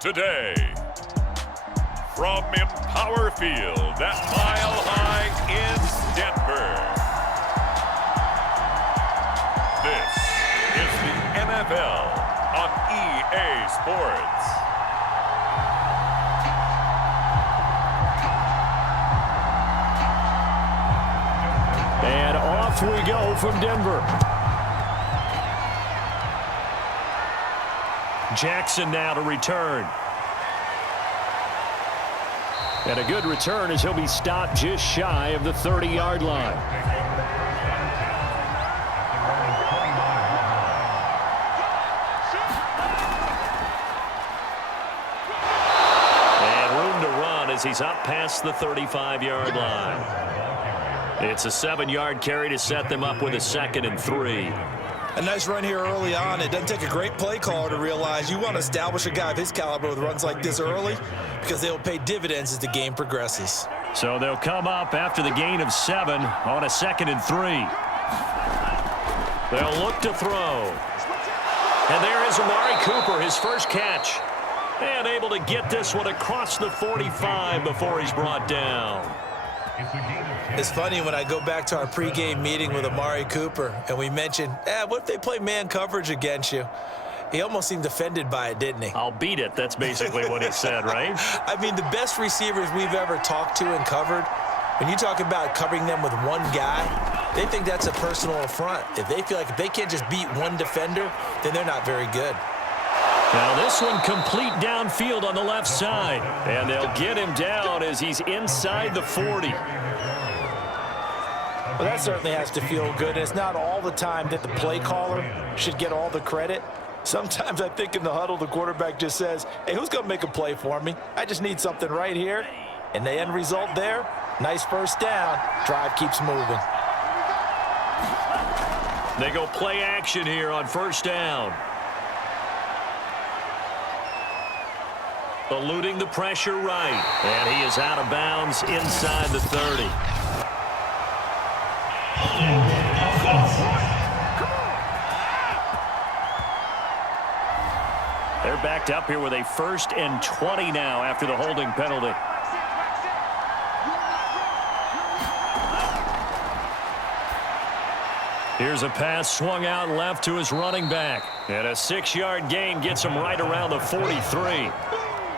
Today, from Empower Field at Mile High in Denver, this is the NFL on EA Sports. And off we go from Denver. Jackson now to return. And a good return as he'll be stopped just shy of the 30-yard line. And room to run as he's up past the 35-yard line. It's a 7-yard carry to set them up with a 2nd and 3. A nice run here early on. It doesn't take a great play caller to realize you want to establish a guy of his caliber with runs like this early because they'll pay dividends as the game progresses. So they'll come up after the gain of 7 on a 2nd and 3. They'll look to throw. And there is Amari Cooper, his first catch. And able to get this one across the 45 before he's brought down. It's funny when I go back to our pregame meeting with Amari Cooper and we mentioned, what if they play man coverage against you? He almost seemed offended by it, didn't he? I'll beat it. That's basically what he said, right? I mean, the best receivers we've ever talked to and covered, when you talk about covering them with one guy, they think that's a personal affront. If they feel like if they can't just beat one defender, then they're not very good. Now this one complete downfield on the left side. And they'll get him down as he's inside the 40. Well, that certainly has to feel good. It's not all the time that the play caller should get all the credit. Sometimes I think in the huddle, the quarterback just says, hey, who's going to make a play for me? I just need something right here. And the end result there, nice first down. Drive keeps moving. They go play action here on first down. Eluding the pressure right. And he is out of bounds inside the 30. They're backed up here with a 1st and 20 now after the holding penalty. Here's a pass swung out left to his running back. And a 6-yard gain gets him right around the 43.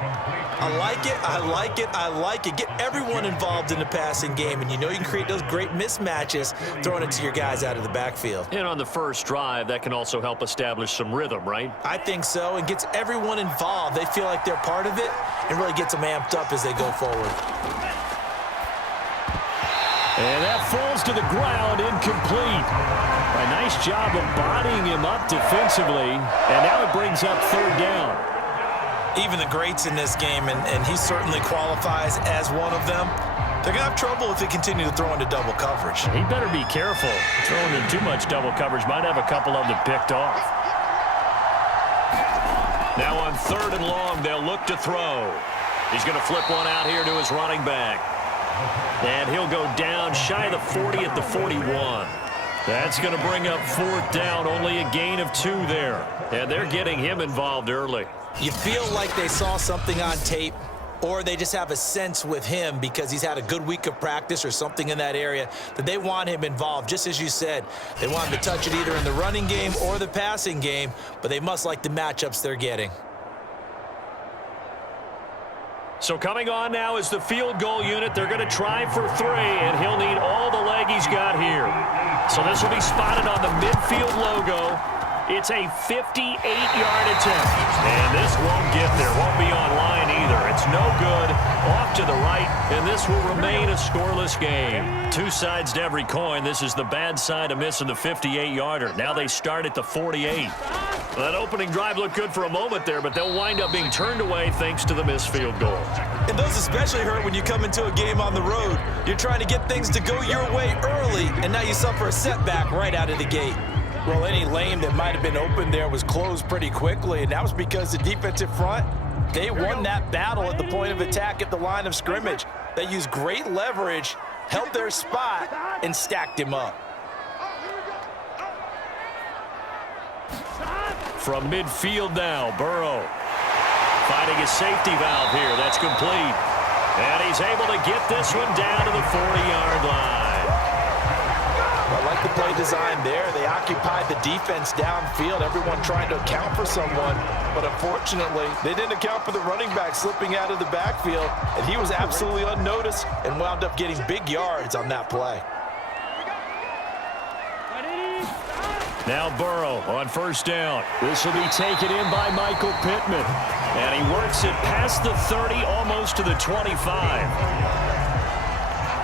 I like it, I like it, I like it. Get everyone involved in the passing game, and you know you can create those great mismatches throwing it to your guys out of the backfield. And on the first drive, that can also help establish some rhythm, right? I think so, and gets everyone involved. They feel like they're part of it and really gets them amped up as they go forward. And that falls to the ground, incomplete. A nice job of bodying him up defensively, and now it brings up 3rd down. Even the greats in this game, and he certainly qualifies as one of them, they're going to have trouble if they continue to throw into double coverage. He better be careful. Throwing in too much double coverage might have a couple of them picked off. Now on 3rd and long, they'll look to throw. He's going to flip one out here to his running back. And he'll go down shy of the 40 at the 41. That's going to bring up 4th down, only a gain of 2 there. And they're getting him involved early. You feel like they saw something on tape, or they just have a sense with him because he's had a good week of practice or something in that area that they want him involved. Just as you said, they want him to touch it either in the running game or the passing game, but they must like the matchups they're getting. So coming on now is the field goal unit. They're going to try for 3, and he'll need all the leg he's got here. So this will be spotted on the midfield logo. It's a 58-yard attempt. And this won't get there. Won't be online either. It's no good. Off to the right, and this will remain a scoreless game. 2 sides to every coin. This is the bad side of missing the 58-yarder. Now they start at the 48. That opening drive looked good for a moment there, but they'll wind up being turned away thanks to the missed field goal. And those especially hurt when you come into a game on the road. You're trying to get things to go your way early, and now you suffer a setback right out of the gate. Well, any lane that might have been open there was closed pretty quickly, and that was because the defensive front, they won that battle at the point of attack at the line of scrimmage. They used great leverage, held their spot, and stacked him up. From midfield now, Burrow finding his safety valve here. That's complete. And he's able to get this one down to the 40-yard line. I like the play design there. They occupied the defense downfield, everyone trying to account for someone. But unfortunately, they didn't account for the running back slipping out of the backfield, and he was absolutely unnoticed and wound up getting big yards on that play. Now Burrow on first down. This will be taken in by Michael Pittman. And he works it past the 30, almost to the 25.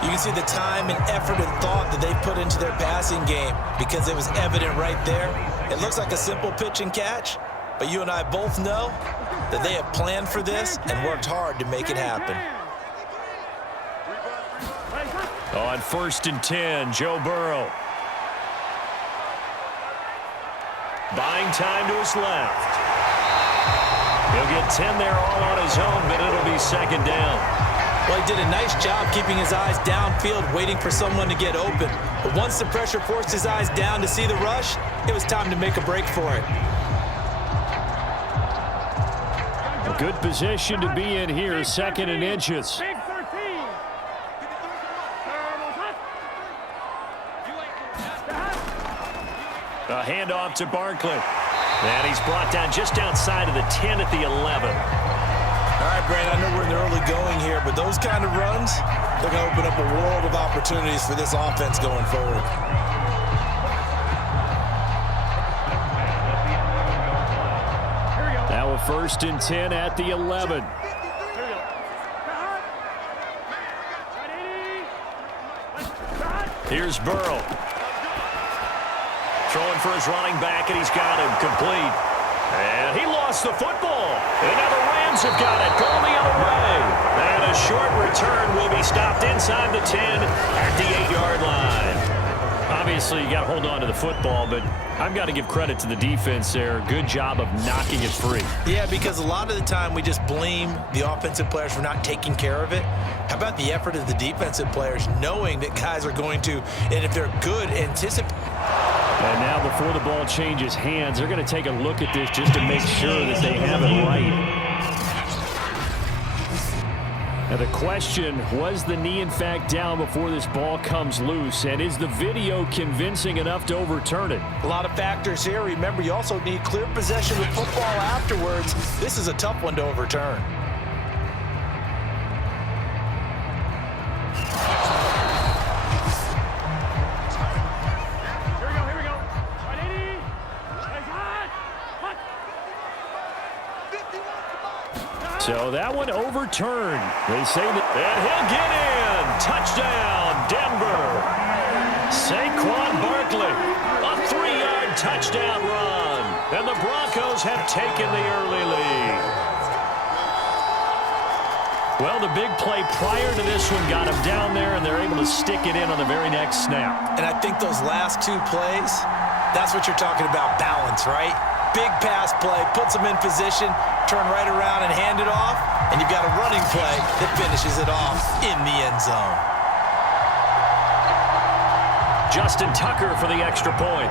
You can see the time and effort and thought that they put into their passing game because it was evident right there. It looks like a simple pitch and catch, but you and I both know that they have planned for this and worked hard to make it happen. On 1st and 10, Joe Burrow. Buying time to his left. He'll get 10 there all on his own, but it'll be second down. Well, he did a nice job keeping his eyes downfield, waiting for someone to get open. But once the pressure forced his eyes down to see the rush, it was time to make a break for it. A good position to be in here, 2nd and inches. A handoff to Barkley. And he's brought down just outside of the 10 at the 11. All right, Brandon, I know we're in the early going here, but those kind of runs, they're going to open up a world of opportunities for this offense going forward. Now a 1st and 10 at the 11. Here's Burrow. Throwing for his running back, and he's got him complete. And he lost the football. And now the Rams have got it. Going the other way. And a short return will be stopped inside the 10 at the 8-yard line. Obviously, you got to hold on to the football, but I've got to give credit to the defense there. Good job of knocking it free. Yeah, because a lot of the time we just blame the offensive players for not taking care of it. How about the effort of the defensive players knowing that guys are going to, and if they're good, anticipate. And now before the ball changes hands, they're going to take a look at this just to make sure that they have it right. Now the question, was the knee in fact down before this ball comes loose? And is the video convincing enough to overturn it? A lot of factors here. Remember, you also need clear possession of football afterwards. This is a tough one to overturn. So that one overturned. They say that. And he'll get in. Touchdown, Denver. Saquon Barkley. A 3-yard touchdown run. And the Broncos have taken the early lead. Well, the big play prior to this one got him down there, and they're able to stick it in on the very next snap. And I think those last 2 plays, that's what you're talking about, balance, right? Big pass play, puts them in position, turn right around and hand it off, and you've got a running play that finishes it off in the end zone. Justin Tucker for the extra point.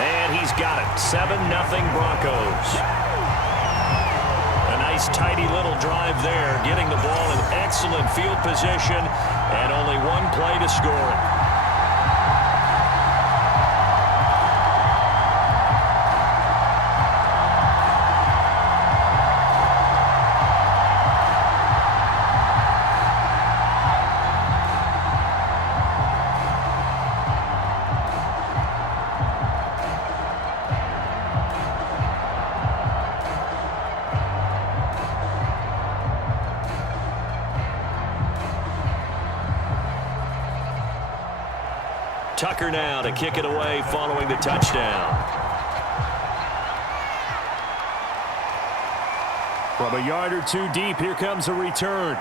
And he's got it. 7-0 Broncos. A nice tidy little drive there, getting the ball in excellent field position, and only one play to score it. Tucker now to kick it away following the touchdown. From a yard or 2 deep, here comes a return.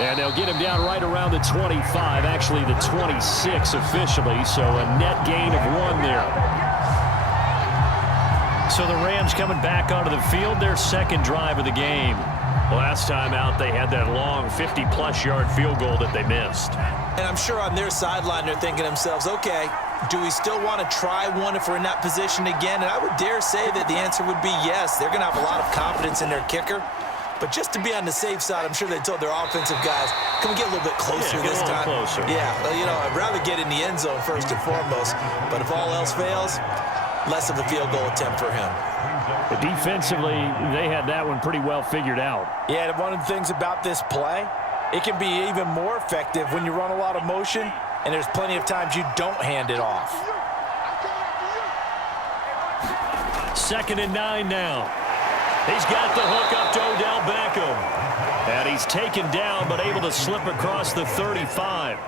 And they'll get him down right around the 25, actually the 26 officially, so a net gain of 1 there. So the Rams coming back onto the field, their second drive of the game. Last time out, they had that long 50-plus yard field goal that they missed. And I'm sure on their sideline they're thinking to themselves, okay, Do we still want to try one if we're in that position again? And I would dare say that the answer would be yes. They're going to have a lot of confidence in their kicker. But just to be on the safe side, I'm sure they told their offensive guys, can we get a little bit closer this time? Closer. Yeah, well, you know, I'd rather get in the end zone first and foremost. But if all else fails, less of a field goal attempt for him. But defensively, they had that one pretty well figured out. Yeah, and one of the things about this play, it can be even more effective when you run a lot of motion, and there's plenty of times you don't hand it off. 2nd and 9 now. He's got the hook up to Odell Beckham. And he's taken down, but able to slip across the 35.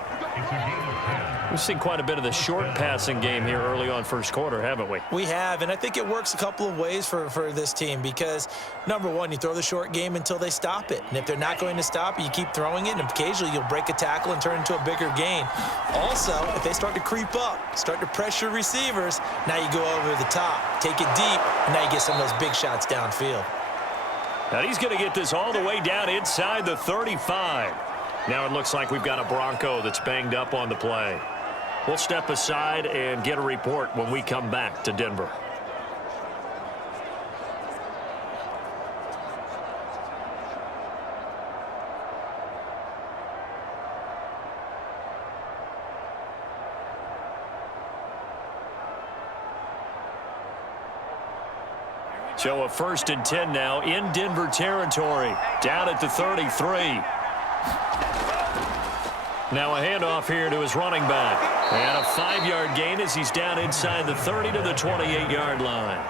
We've seen quite a bit of the short passing game here early on first quarter, haven't we? We have, and I think it works a couple of ways for this team because, number one, you throw the short game until they stop it. And if they're not going to stop it, you keep throwing it, and occasionally you'll break a tackle and turn into a bigger gain. Also, if they start to creep up, start to pressure receivers, now you go over the top, take it deep, and now you get some of those big shots downfield. Now he's going to get this all the way down inside the 35. Now it looks like we've got a Bronco that's banged up on the play. We'll step aside and get a report when we come back to Denver. So a 1st and 10 now in Denver territory, down at the 33. Now a handoff here to his running back. And a 5-yard gain as he's down inside the 30 to the 28-yard line.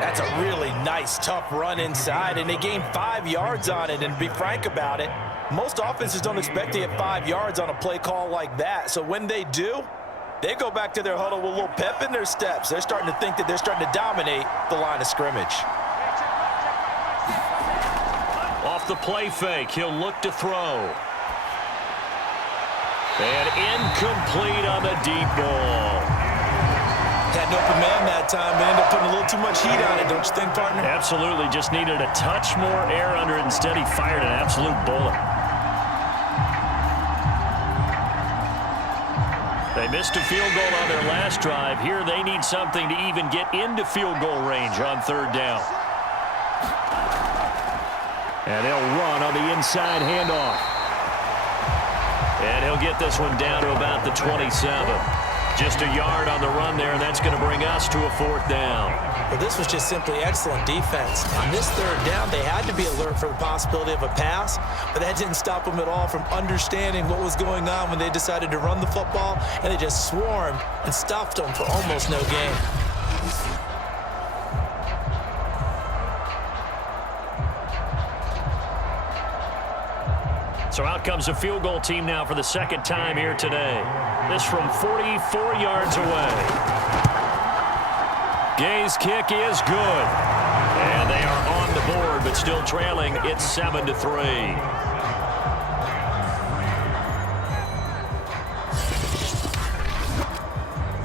That's a really nice, tough run inside, and they gained 5 yards on it. And to be frank about it, most offenses don't expect to get 5 yards on a play call like that. So when they do, they go back to their huddle with a little pep in their steps. They're starting to think that they're starting to dominate the line of scrimmage. Off the play fake, he'll look to throw. And incomplete on the deep ball. Had an open man that time, but ended up putting a little too much heat on it, don't you think, partner? Absolutely, just needed a touch more air under it. Instead, he fired an absolute bullet. They missed a field goal on their last drive. Here they need something to even get into field goal range on 3rd down. And they'll run on the inside handoff. And he'll get this one down to about the 27. Just a yard on the run there, and that's going to bring us to a 4th down. Well, this was just simply excellent defense. On this 3rd down, they had to be alert for the possibility of a pass, but that didn't stop them at all from understanding what was going on when they decided to run the football, and they just swarmed and stuffed them for almost no gain. So out comes a field goal team now for the 2nd time here today. This from 44 yards away. Gay's kick is good. And they are on the board, but still trailing. It's 7-3.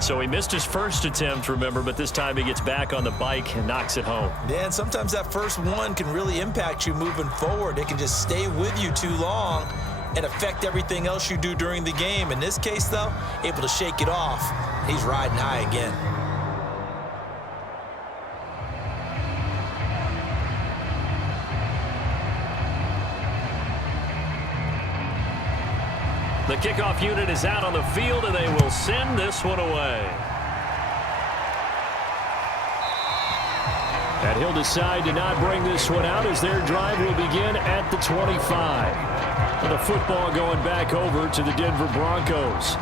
So he missed his first attempt, remember, but this time he gets back on the bike and knocks it home. Yeah, and sometimes that first one can really impact you moving forward. It can just stay with you too long and affect everything else you do during the game. In this case, though, able to shake it off. He's riding high again. The kickoff unit is out on the field, and they will send this one away. And he'll decide to not bring this one out as their drive will begin at the 25. And the football going back over to the Denver Broncos.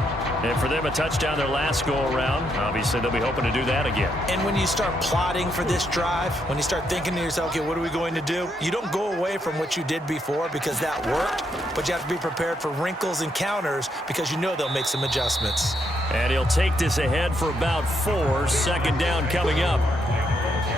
And for them, a touchdown their last go-around. Obviously, they'll be hoping to do that again. And when you start plotting for this drive, when you start thinking to yourself, okay, what are we going to do? You don't go away from what you did before because that worked, but you have to be prepared for wrinkles and counters because you know they'll make some adjustments. And he'll take this ahead for about 4. 2nd down coming up.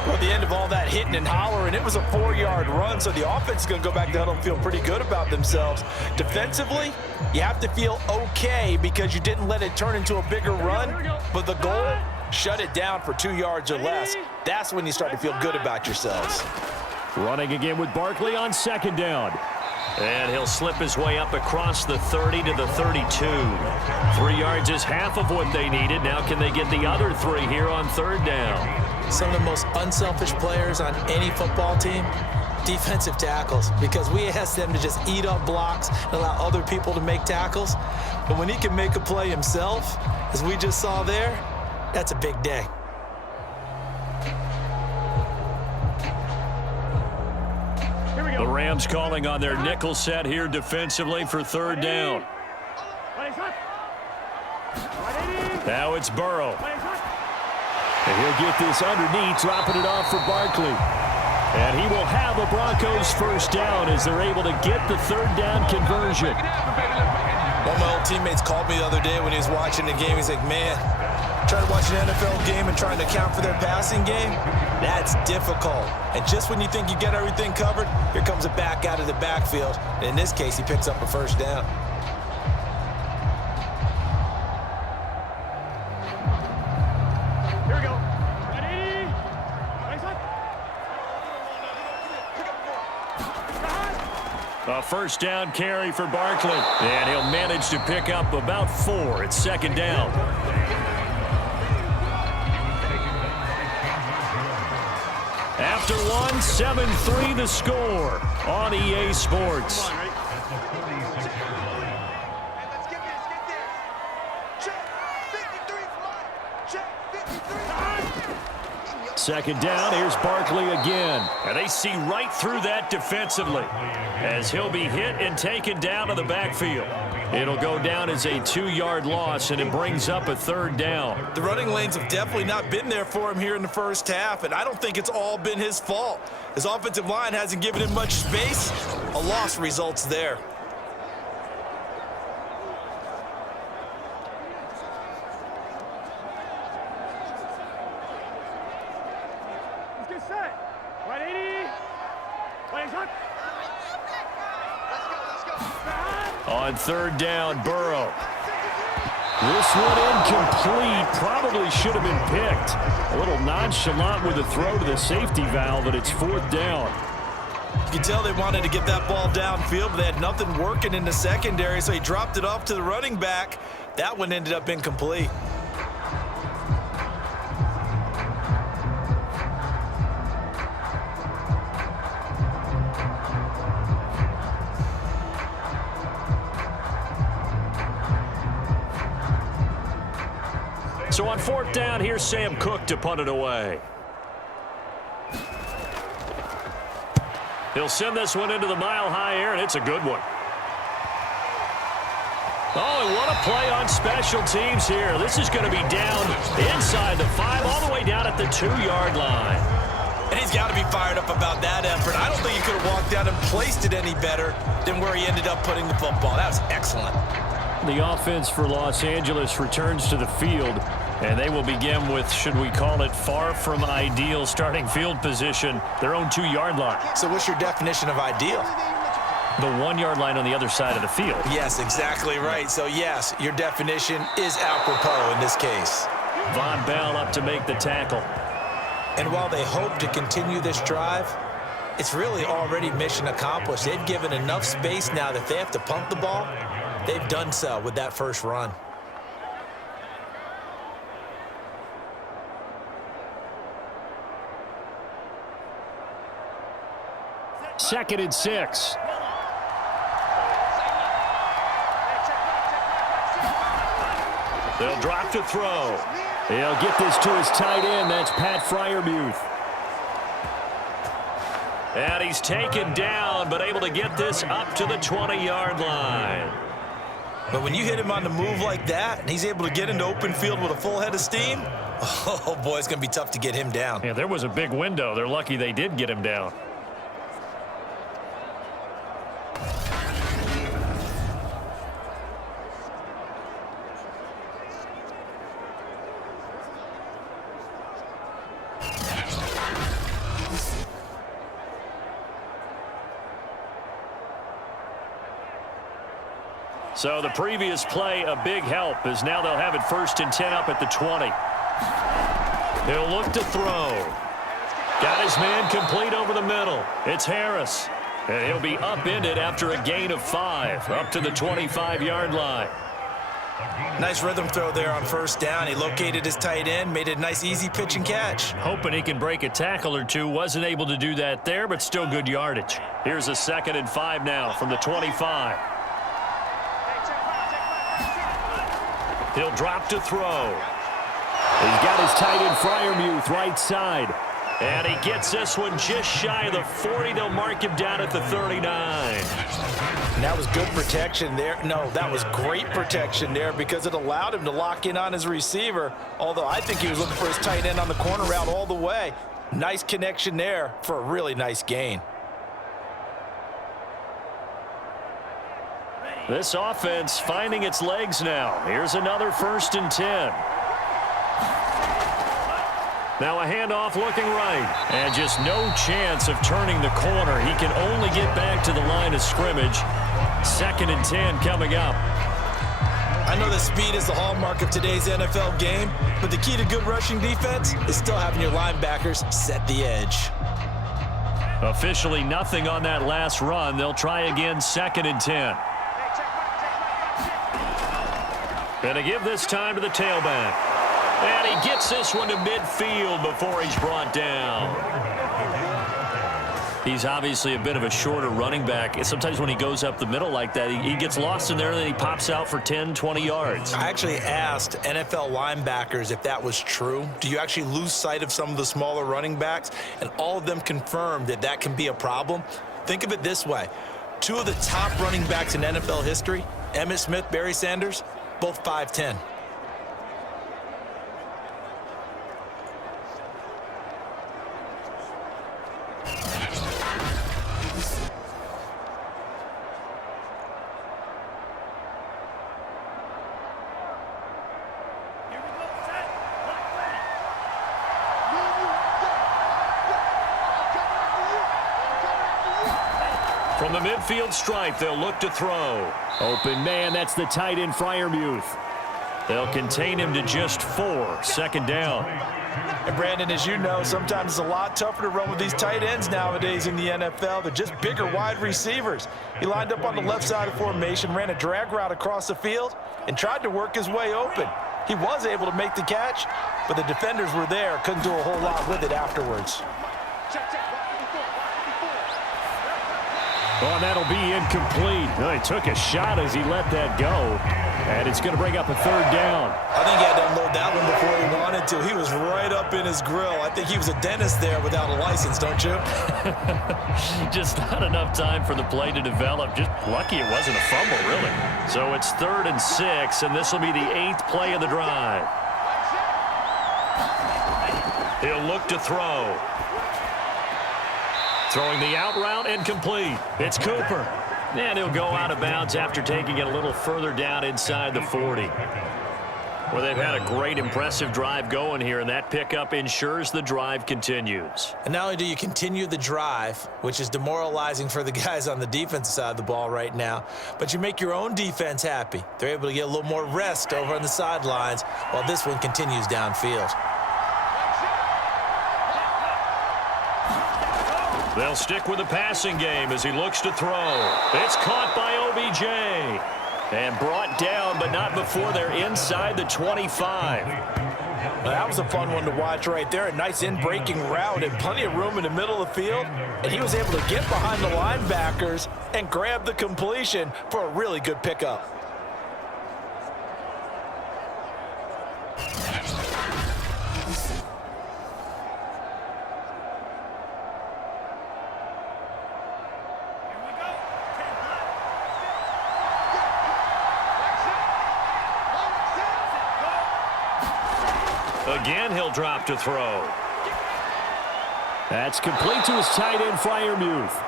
Well, at the end of all that hitting and hollering, it was a 4-yard run, so the offense is going to go back to the huddle and feel pretty good about themselves. Defensively, you have to feel okay because you didn't let it turn into a bigger run, but the goal, shut it down for 2 yards or less. That's when you start to feel good about yourselves. Running again with Barkley on 2nd down. And he'll slip his way up across the 30 to the 32. 3 yards is half of what they needed. Now can they get the other 3 here on 3rd down? Some of the most unselfish players on any football team, defensive tackles, because we ask them to just eat up blocks and allow other people to make tackles. But when he can make a play himself, as we just saw there, that's a big day. The Rams calling on their nickel set here defensively for 3rd down. Now it's Burrow. And he'll get this underneath, dropping it off for Barkley. And he will have a Broncos 1st down as they're able to get the 3rd down conversion. One of my old teammates called me the other day when he was watching the game. He's like, man, trying to watch an NFL game and trying to account for their passing game, that's difficult. And just when you think you get everything covered, here comes a back out of the backfield. And in this case, he picks up a 1st down. Here we go. Ready? A 1st down carry for Barkley. And he'll manage to pick up about 4. It's 2nd down. After 1, 7-3 the score on EA Sports. Second down, here's Barkley again. And they see right through that defensively as he'll be hit and taken down to the backfield. It'll go down as a 2-yard loss, and it brings up a 3rd down. The running lanes have definitely not been there for him here in the first half, and I don't think it's all been his fault. His offensive line hasn't given him much space. A loss results there. Let's get set. 180. Legs up. Let's go. On 3rd down, Burrow. This one incomplete. Probably should have been picked. A little nonchalant with the throw to the safety valve, but it's 4th down. You can tell they wanted to get that ball downfield, but they had nothing working in the secondary, so he dropped it off to the running back. That one ended up incomplete. So on 4th down, here's Sam Cook to punt it away. He'll send this one into the mile-high air, and it's a good one. Oh, and what a play on special teams here. This is going to be down inside the 5, all the way down at the 2-yard line. And he's got to be fired up about that effort. I don't think he could have walked out and placed it any better than where he ended up putting the football. That was excellent. The offense for Los Angeles returns to the field, and they will begin with, should we call it, far from ideal starting field position, their own 2-yard line. So what's your definition of ideal? The 1-yard line on the other side of the field. Yes, exactly right. So, yes, your definition is apropos in this case. Von Bell up to make the tackle. And while they hope to continue this drive, it's really already mission accomplished. They've given enough space now that they have to pump the ball. They've done so with that first run. Second and 6. They'll drop to throw. He'll get this to his tight end. That's Pat Freiermuth. And he's taken down, but able to get this up to the 20-yard line. But when you hit him on the move like that, and he's able to get into open field with a full head of steam, oh, boy, it's going to be tough to get him down. Yeah, there was a big window. They're lucky they did get him down. So the previous play, a big help, as now they'll have it 1st and 10 up at the 20. He'll look to throw. Got his man complete over the middle. It's Harris. And he'll be upended after a gain of 5, up to the 25-yard line. Nice rhythm throw there on first down. He located his tight end, made it a nice easy pitch and catch. Hoping he can break a tackle or two. Wasn't able to do that there, but still good yardage. Here's a 2nd and 5 now from the 25. He'll drop to throw. He's got his tight end Freiermuth right side. And he gets this one just shy of the 40. They'll mark him down at the 39. And that was good protection there. No, that was great protection there because it allowed him to lock in on his receiver, although I think he was looking for his tight end on the corner route all the way. Nice connection there for a really nice gain. This offense finding its legs now. Here's another 1st and 10. Now a handoff looking right. And just no chance of turning the corner. He can only get back to the line of scrimmage. 2nd and 10 coming up. I know that speed is the hallmark of today's NFL game, but the key to good rushing defense is still having your linebackers set the edge. Officially nothing on that last run. They'll try again 2nd and 10. Gonna give this time to the tailback. And he gets this one to midfield before he's brought down. He's obviously a bit of a shorter running back. And sometimes when he goes up the middle like that, he gets lost in there and then he pops out for 10, 20 yards. I actually asked NFL linebackers if that was true. Do you actually lose sight of some of the smaller running backs? And all of them confirmed that that can be a problem. Think of it this way. 2 of the top running backs in NFL history, Emmitt Smith, Barry Sanders, both 5'10". From the midfield stripe, they'll look to throw. Open man, that's the tight end Freiermuth. They'll contain him to just 4. 2nd down. And Brandon, as you know, sometimes it's a lot tougher to run with these tight ends nowadays in the NFL. They're just bigger wide receivers. He lined up on the left side of the formation, ran a drag route across the field, and tried to work his way open. He was able to make the catch, but the defenders were there, couldn't do a whole lot with it afterwards. Oh, that'll be incomplete. Well, he took a shot as he let that go. And it's going to bring up a 3rd down. I think he had to unload that one before he wanted to. He was right up in his grill. I think he was a dentist there without a license, don't you? Just not enough time for the play to develop. Just lucky it wasn't a fumble, really. So it's 3rd and 6, and this will be the 8th play of the drive. He'll look to throw. Throwing the out route incomplete. It's Cooper. And he'll go out of bounds after taking it a little further down inside the 40. Well, they've had a great, impressive drive going here, and that pickup ensures the drive continues. And not only do you continue the drive, which is demoralizing for the guys on the defensive side of the ball right now, but you make your own defense happy. They're able to get a little more rest over on the sidelines while this one continues downfield. They'll stick with the passing game as he looks to throw. It's caught by OBJ. And brought down, but not before they're inside the 25. Now, that was a fun one to watch right there. A nice in-breaking route and plenty of room in the middle of the field. And he was able to get behind the linebackers and grab the completion for a really good pickup. Again, he'll drop to throw. That's complete to his tight end, Freiermuth.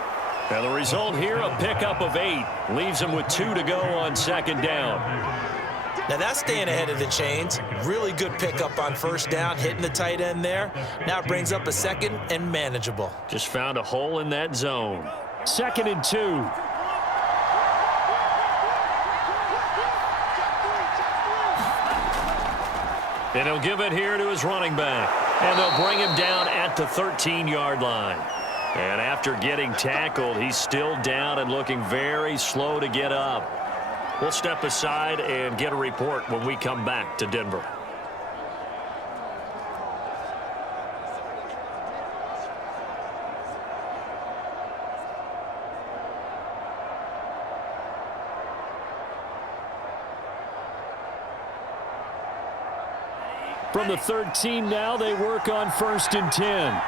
And the result here, a pickup of 8. Leaves him with 2 to go on 2nd down. Now that's staying ahead of the chains. Really good pickup on 1st down, hitting the tight end there. Now it brings up a 2nd and manageable. Just found a hole in that zone. 2nd and 2. And he'll give it here to his running back. And they'll bring him down at the 13-yard line. And after getting tackled, he's still down and looking very slow to get up. We'll step aside and get a report when we come back to Denver. From the 13 now, they work on 1st and 10.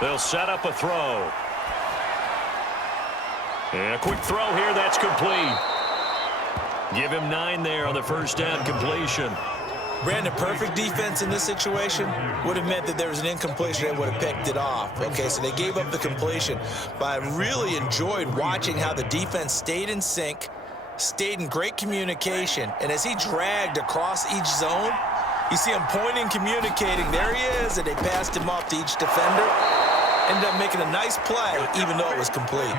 They'll set up a throw. And a quick throw here, that's complete. Give him 9 there on the first down completion. Brandon, perfect defense in this situation would have meant that there was an incompletion. They would have picked it off. Okay, so they gave up the completion. But I really enjoyed watching how the defense stayed in sync, stayed in great communication, and as he dragged across each zone, you see him pointing, communicating. There he is, and they passed him off to each defender. Ended up making a nice play, even though it was complete.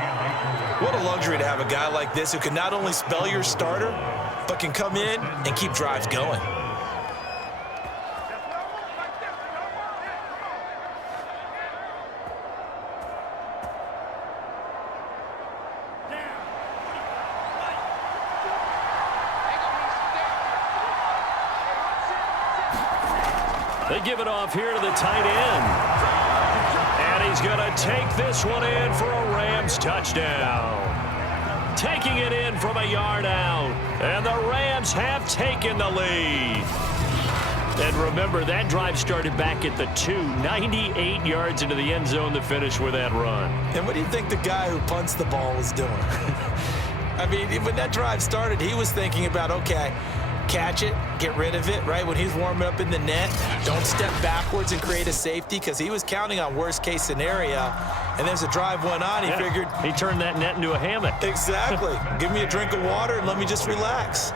What a luxury to have a guy like this who can not only spell your starter, but can come in and keep drives going. They give it off here to the tight end. And he's going to take this one in for a Rams touchdown. Taking it in from a yard out. And the Rams have taken the lead. And remember, that drive started back at the 2, 98 yards into the end zone to finish with that run. And what do you think the guy who punts the ball was doing? I mean, when that drive started, he was thinking about, okay, catch it, get rid of it, right? When he's warming up in the net, don't step backwards and create a safety, because he was counting on worst-case scenario. And as the drive went on, he figured... He turned that net into a hammock. Exactly. Give me a drink of water and let me just relax.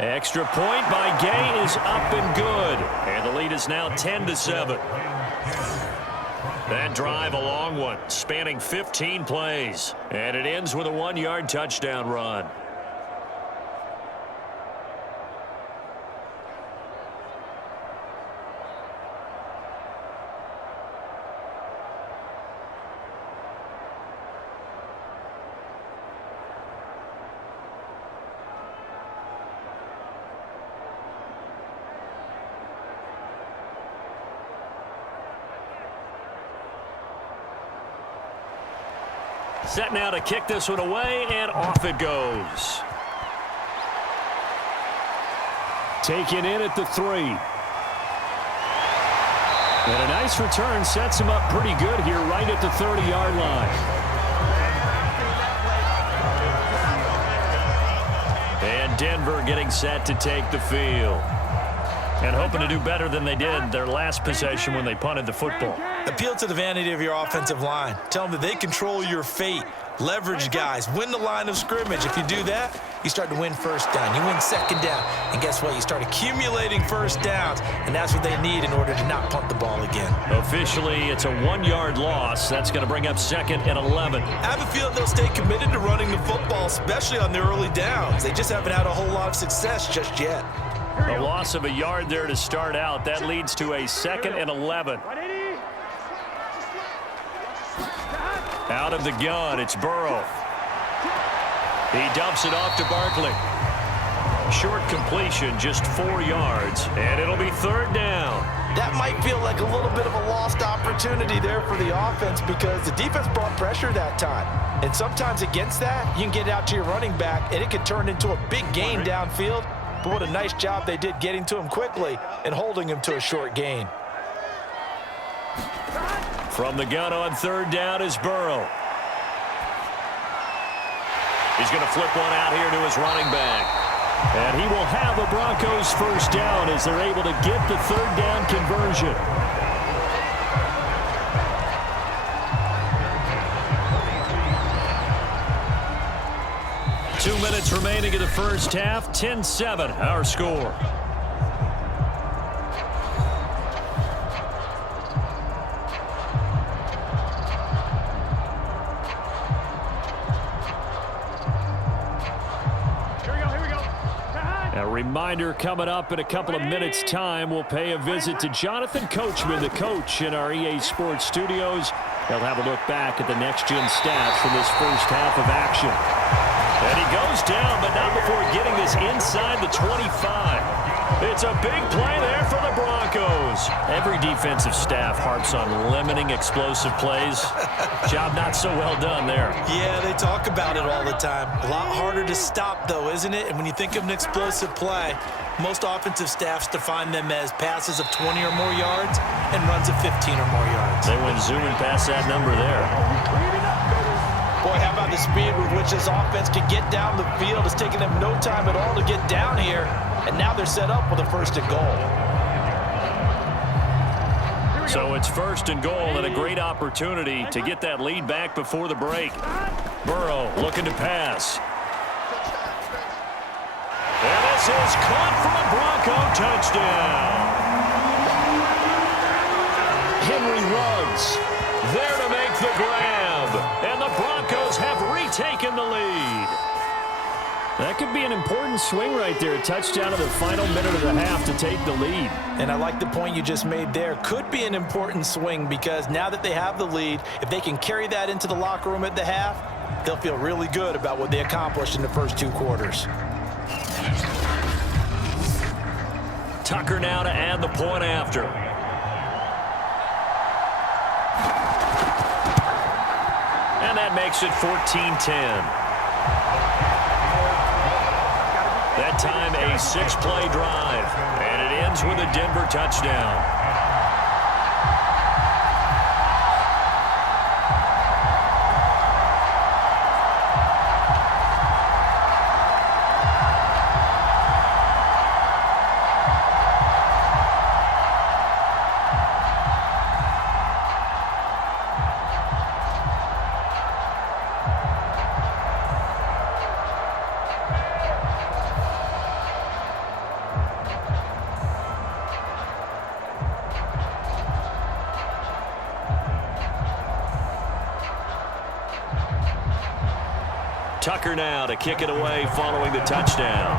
Extra point by Gay is up and good. And the lead is now 10-7. That drive, a long one, spanning 15 plays. And it ends with a 1-yard touchdown run. Set now to kick this one away, and off it goes. Taken in at the 3. And a nice return sets him up pretty good here right at the 30-yard line. And Denver getting set to take the field. And hoping to do better than they did their last possession when they punted the football. Appeal to the vanity of your offensive line. Tell them that they control your fate. Leverage guys. Win the line of scrimmage. If you do that, you start to win first down. You win second down. And guess what? You start accumulating first downs. And that's what they need in order to not punt the ball again. Officially, it's a 1-yard loss. That's going to bring up 2nd and 11. I have a feeling they'll stay committed to running the football, especially on their early downs. They just haven't had a whole lot of success just yet. A loss of a yard there to start out. That leads to a 2nd and 11. Out of the gun, it's Burrow. He dumps it off to Barkley. Short completion, just 4 yards, and it'll be 3rd down. That might feel like a little bit of a lost opportunity there for the offense, because the defense brought pressure that time. And sometimes against that, you can get out to your running back, and it can turn into a big gain downfield. But what a nice job they did getting to him quickly and holding him to a short gain. From the gun on 3rd down is Burrow. He's going to flip one out here to his running back. And he will have a Broncos first down as they're able to get the 3rd down conversion. Two minutes remaining in the first half. 10-7, our score. A reminder coming up in a couple of minutes' time. We'll pay a visit to Jonathan Coachman, the coach in our EA Sports studios. They'll have a look back at the next-gen stats from this first half of action. And he goes down, but not before getting this inside the 25. It's a big play there for the Broncos. Every defensive staff harps on limiting explosive plays. Job not so well done there. Yeah, they talk about it all the time. A lot harder to stop, though, isn't it? And when you think of an explosive play, most offensive staffs define them as passes of 20 or more yards and runs of 15 or more yards. They went zooming past that number there. Boy, how about the speed with which this offense can get down the field? It's taking them no time at all to get down here, and now they're set up with a 1st and goal. So it's 1st and goal and a great opportunity to get that lead back before the break. Burrow looking to pass. And this is caught for a Bronco touchdown. Henry Ruggs there to make the grab. And the Broncos have retaken the lead. That could be an important swing right there. A touchdown in the final minute of the half to take the lead. And I like the point you just made there. Could be an important swing because now that they have the lead, if they can carry that into the locker room at the half, they'll feel really good about what they accomplished in the first 2 quarters. Tucker now to add the point after. And that makes it 14-10. That time a 6-play drive. And it ends with a Denver touchdown. Tucker now to kick it away following the touchdown.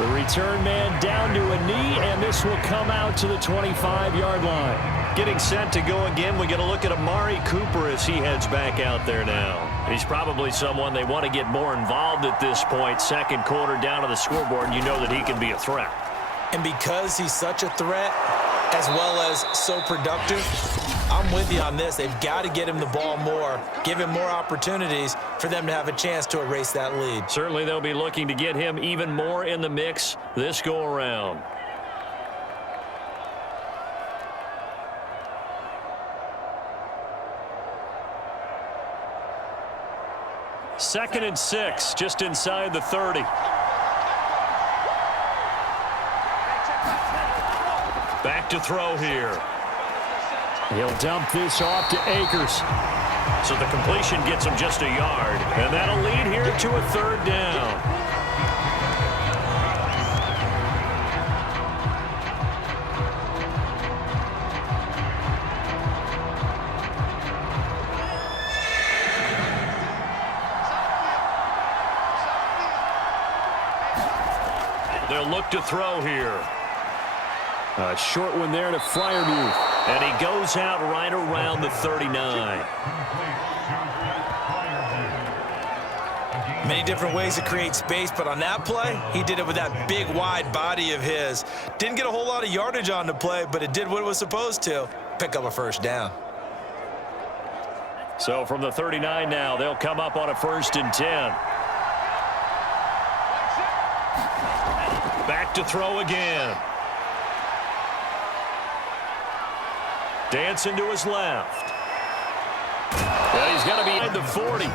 The return man down to a knee, and this will come out to the 25-yard line. Getting set to go again. We get a look at Amari Cooper as he heads back out there now. He's probably someone they want to get more involved at this point. 2nd quarter down to the scoreboard, and you know that he can be a threat. And because he's such a threat, as well as so productive, I'm with you on this. They've got to get him the ball more, give him more opportunities for them to have a chance to erase that lead. Certainly they'll be looking to get him even more in the mix this go-around. Second and 6, just inside the 30. Back to throw here. He'll dump this off to Akers. So the completion gets him just a yard. And that'll lead here to a 3rd down. They'll look to throw here. A short one there to Freiermuth. And he goes out right around the 39. Many different ways to create space, but on that play, he did it with that big, wide body of his. Didn't get a whole lot of yardage on the play, but it did what it was supposed to. Pick up a 1st down. So from the 39 now, they'll come up on a 1st and 10. Back to throw again. Dancing to his left. Well, he's got to be at the 40.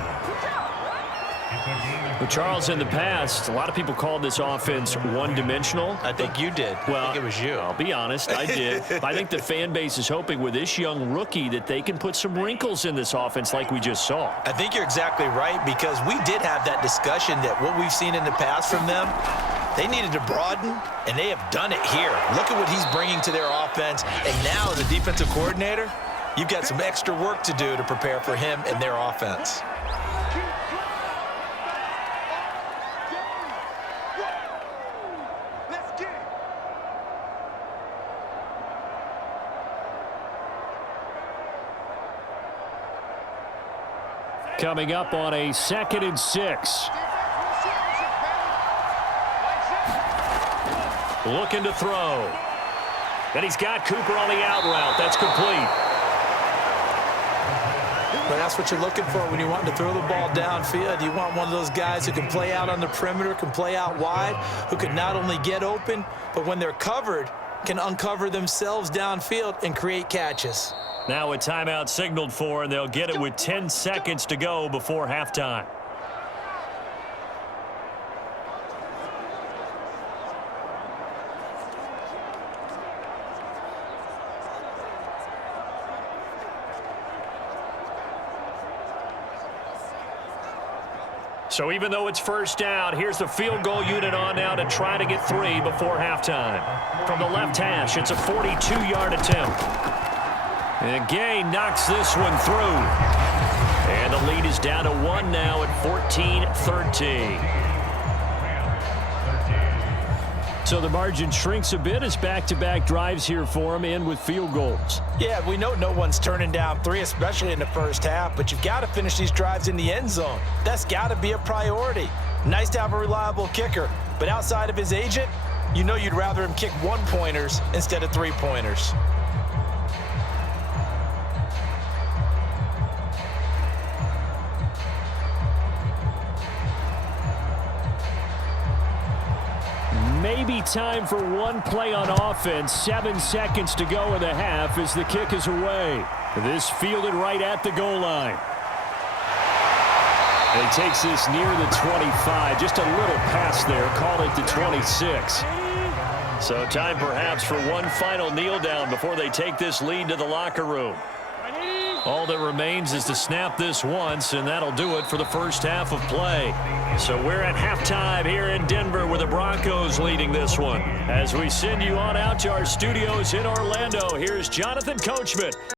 Well, Charles, in the past, a lot of people called this offense one-dimensional. I think you did. Well, I think it was you. I'll be honest, I did. But I think the fan base is hoping with this young rookie that they can put some wrinkles in this offense like we just saw. I think you're exactly right, because we did have that discussion that what we've seen in the past from them, they needed to broaden, and they have done it here. Look at what he's bringing to their offense. And now, as a defensive coordinator, you've got some extra work to do to prepare for him and their offense. Coming up on a 2nd and 6. Looking to throw. And he's got Cooper on the out route. That's complete. But that's what you're looking for when you want to throw the ball downfield. You want one of those guys who can play out on the perimeter, can play out wide, who can not only get open, but when they're covered, can uncover themselves downfield and create catches. Now a timeout signaled for, and they'll get it with 10 seconds to go before halftime. So even though it's first down, here's the field goal unit on now to try to get 3 before halftime. From the left hash, it's a 42-yard attempt. And Gay knocks this one through. And the lead is down to 1 now at 14-13. So the margin shrinks a bit as back-to-back drives here for him, and with field goals. Yeah, we know no one's turning down 3, especially in the first half, but you've got to finish these drives in the end zone. That's got to be a priority. Nice to have a reliable kicker, but outside of his agent, you know you'd rather him kick 1-pointers instead of 3-pointers. Maybe time for one play on offense. 7 seconds to go in the half as the kick is away. This fielded right at the goal line. And he takes this near the 25. Just a little pass there. Call it the 26. So time perhaps for one final kneel down before they take this lead to the locker room. All that remains is to snap this once, and that'll do it for the first half of play. So we're at halftime here in Denver with the Broncos leading this one. As we send you on out to our studios in Orlando, here's Jonathan Coachman.